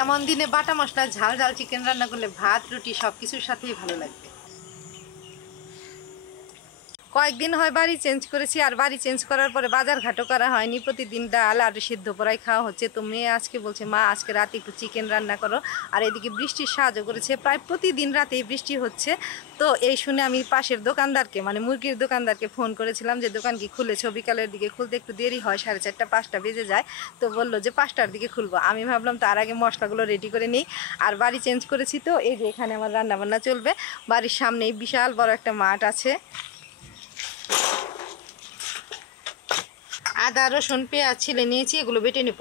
এমন দিনে বাটা মশলা ঝাল ঝাল চিকেন রান্না করলে ভাত রুটি সবকিছুর সাথেই ভালো লাগবে। কয়েকদিন হয় বাড়ি চেঞ্জ করেছি, আর বাড়ি চেঞ্জ করার পরে বাজার ঘাটও করা হয়নি। প্রতিদিন ডাল আর সিদ্ধ পোড়াই খাওয়া হচ্ছে। তো মেয়ে আজকে বলছে, মা আজকে রাতে একটু চিকেন রান্না করো। আর এদিকে বৃষ্টির সাহায্য করেছে, প্রায় প্রতিদিন রাতেই বৃষ্টি হচ্ছে। তো এই শুনে আমি পাশের দোকানদারকে, মানে মুরগির দোকানদারকে ফোন করেছিলাম যে দোকান কি খুলেছো? বিকালের দিকে খুলতে একটু দেরি হয়, 4:30 5টা বেজে যায়। তো বললো যে 5টার দিকে খুলবো। আমি ভাবলাম তার আগে মশলাগুলো রেডি করে নিই। আর বাড়ি চেঞ্জ করেছি, তো এই যে এখানে আমার রান্নাবান্না চলবে। বাড়ির সামনেই বিশাল বড় একটা মাঠ আছে। আদা রসুন পেঁয়াজ ছিলে নিয়েছি, এগুলো বেটে নেব।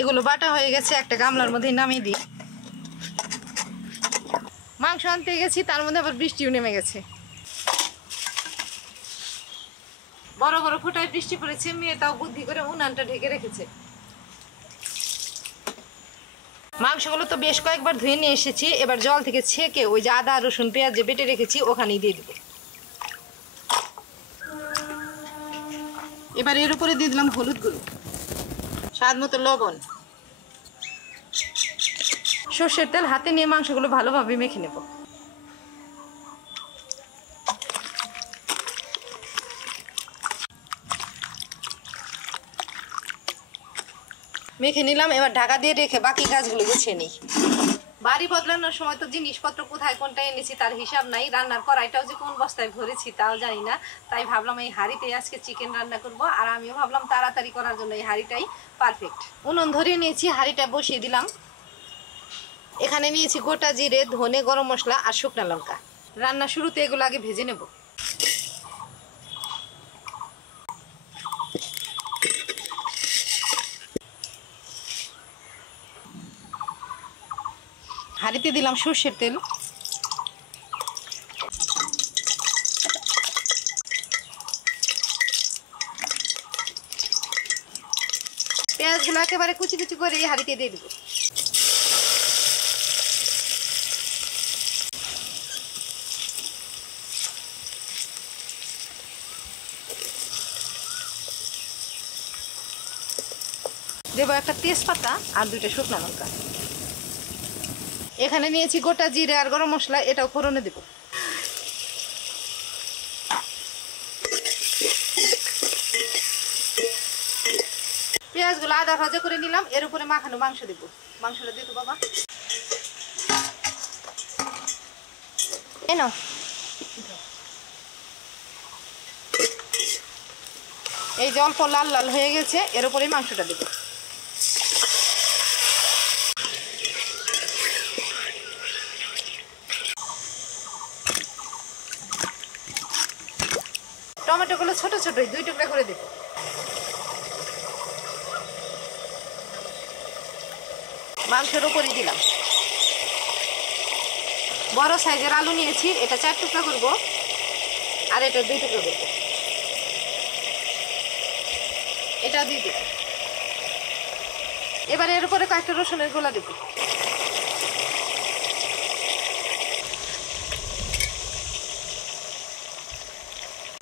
এগুলো বাটা হয়ে গেছে, একটা গামলার মধ্যে নামিয়ে দিই। মাংস আনতে গেছি, তার মধ্যে আবার বৃষ্টিও নেমে গেছে। বড় বড় ফোঁটায় বৃষ্টি পড়েছে। মেয়ে তাও বুদ্ধি করে উনানটা ঢেকে রেখেছে। মাংসগুলো তো বেশ কয়েকবার ধুয়ে নিয়ে এসেছি। এবার জল থেকে ছেঁকে ওই যে আদা রসুন পেঁয়াজ যে বেটে রেখেছি ওখানেই দিয়ে দেবো। এবার এর উপরে দিয়ে দিলাম হলুদ গুঁড়ো, স্বাদ মতো লবণ, সর্ষের তেল। হাতে নিয়ে মাংসগুলো ভালোভাবে মেখে নেব। মেখে নিলাম। এবার ঢাকা দিয়ে রেখে বাকি কাজগুলো গুছিয়ে নিই। বাড়ি বদলানোর সময় তো জিনিসপত্র কোথায় কোনটা এনেছি তার হিসাব নাই। রান্নার কড়াইটাও যে কোন বস্তায় ভরেছি তাও জানি না। তাই ভাবলাম এই হাঁড়িতেই আজকে চিকেন রান্না করব। আর আমিও ভাবলাম তাড়াতাড়ি করার জন্য এই হাঁড়িটাই পারফেক্ট। উনুন ধরিয়ে নিয়েছি, হাঁড়িটা বসিয়ে দিলাম। এখানে নিয়েছি গোটা জিরে, ধনে, গরম মশলা আর শুকনো লঙ্কা। রান্না শুরুতে এগুলো আগে ভেজে নেব। হাঁড়িতে দিলাম সর্ষের তেল। পেঁয়াজগুলো একেবারে কুচি কুচি করে এই হাঁড়িতে দিয়ে দেবো। দেবো একটা তেজপাতা আর 2টা শুকনো লঙ্কা। এখানে নিয়েছি গোটা জিরে আর গরম মশলা, এটাও ফোড়নে দেব। পেঁয়াজগুলো আদা ভাজা করে নিলাম। এর উপরে মাখানো মাংস দেব। মাংসটা দিয়ে দেবো বাবা। এই নাও। এই যে অল্প লাল লাল হয়ে গেছে, এর উপরেই মাংসটা দেব। টমেটোগুলো ছোট ছোট 2 টুকরা করে দেব। মাংসের উপরে দিলাম। বড় সাইজের আলু নিয়েছি, এটা 4 টুকরা করব আর এটা 2 টুকরা করব। এটা দিয়ে দেব। এবার এর উপরে কয়েকটা রসুনের গোলা দেব।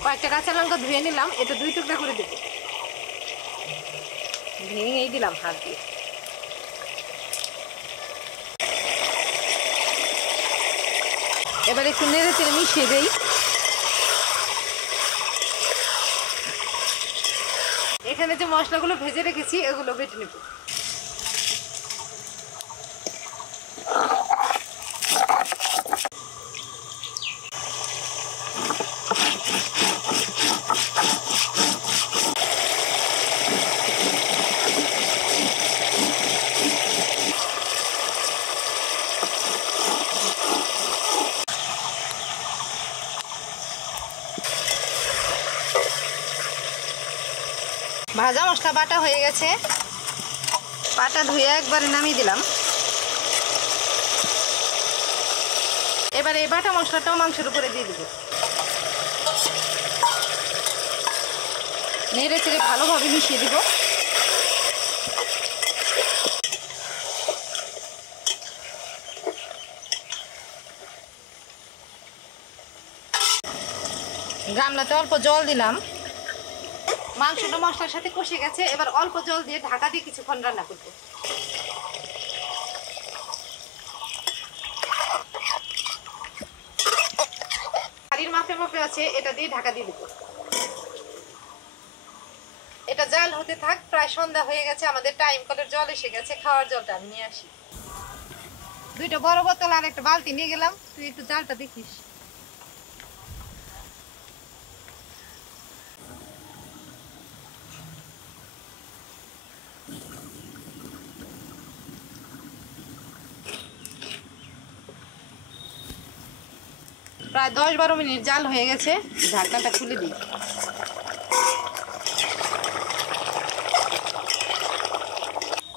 কয়েকটা কাঁচা লঙ্কা ধুয়ে নিলাম, এটা 2 টুকরা করে দেব। ভেঙেই দিলাম হাত দিয়ে। এবার একটু নেড়ে চেড়ে মিশিয়ে দেই। এখানে যে মশলাগুলো ভেজে রেখেছি এগুলো বেটে নেব। ভাজা মশলা বাটা হয়ে গেছে, পাটা ধুয়ে একবারে নামিয়ে দিলাম। এবার এই বাটা মশলাটাও মাংসের উপরে দিয়ে দেব। নেড়ে চেড়ে ভালোভাবে মিশিয়ে দিব। গামলাতে অল্প জল দিলাম। মাংসটা মশলার সাথে কষে গেছে, এবার অল্প জল দিয়ে ঢাকা দিয়ে কিছুক্ষণ রান্না করবো। হাঁড়ির মাপে মাপে আছে, এটা দিয়ে ঢাকা দিয়ে দেবো। এটা জাল হতে থাক। প্রায় সন্ধ্যা হয়ে গেছে, আমাদের টাইম কলের জল এসে গেছে। খাওয়ার জলটা আমি নিয়ে আসি। 2টা বড় বোতল আর একটা বালতি নিয়ে গেলাম। তুই একটু জালটা দেখিস। প্রায় 10-12 মিনিট জাল হয়ে গেছে, ঢাকনাটা খুলে দিই।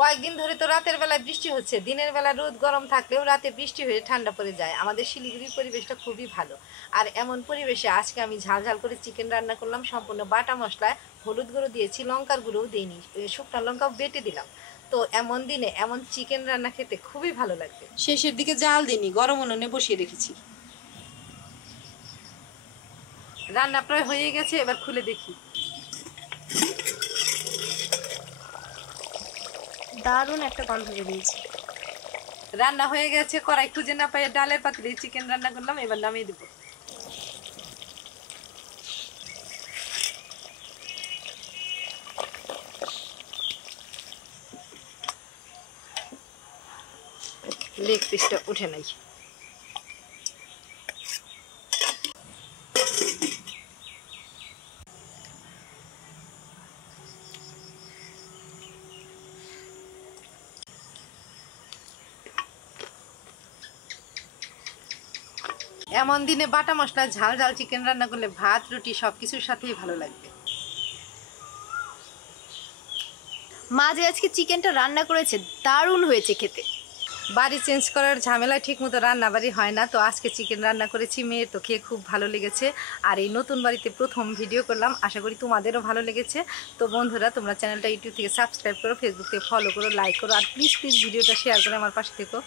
কয়েকদিন ধরে তো রাতের বেলায় বৃষ্টি হচ্ছে, দিনের বেলা রোদ গরম থাকলেও রাতে বৃষ্টি হয়ে ঠান্ডা পড়ে যায়। আমাদের শিলিগুড়ির পরিবেশটা খুবই ভালো। আর এমন পরিবেশে আজকে আমি ঝাল ঝাল করে চিকেন রান্না করলাম, সম্পূর্ণ বাটা মশলায়। হলুদ গুঁড়ো দিয়েছি, লঙ্কার গুঁড়োও দিইনি, শুকনো লঙ্কাও বেটে দিলাম। তো এমন দিনে এমন চিকেন রান্না খেতে খুবই ভালো লাগবে। শেষের দিকে জাল দিইনি, গরম উনুনে বসিয়ে রেখেছি। রান্না প্রায় হয়ে গেছে, এবার খুলে দেখি। দারুণ একটা গন্ধ বেরিয়েছে। রান্না হয়ে গেছে, কড়াই খুঁজে না পাই ডালের পাতিলে চিকেন রান্না করলাম। এবার নামিয়ে দেবো। লেগ পিসটা উঠে নাই। এমন দিনে বাটা মশলা ঝাল ঝাল চিকেন রান্না করলে ভাত রুটি সবকিছুর সাথেই ভালো লাগবে। মা যে আজকে চিকেনটা রান্না করেছে দারুণ হয়েছে খেতে। বাড়ি চেঞ্জ করার ঝামেলায় ঠিক মতো রান্না বাড়ি হয় না, তো আজকে চিকেন রান্না করেছি। মেয়ের তো খেয়ে খুব ভালো লেগেছে। আর এই নতুন বাড়িতে প্রথম ভিডিও করলাম, আশা করি তোমাদেরও ভালো লেগেছে। তো বন্ধুরা, তোমরা চ্যানেলটা ইউটিউব থেকে সাবস্ক্রাইব করো, ফেসবুক থেকে ফলো করো, লাইক করো, আর প্লিজ ভিডিওটা শেয়ার করে আমার পাশে থেকো।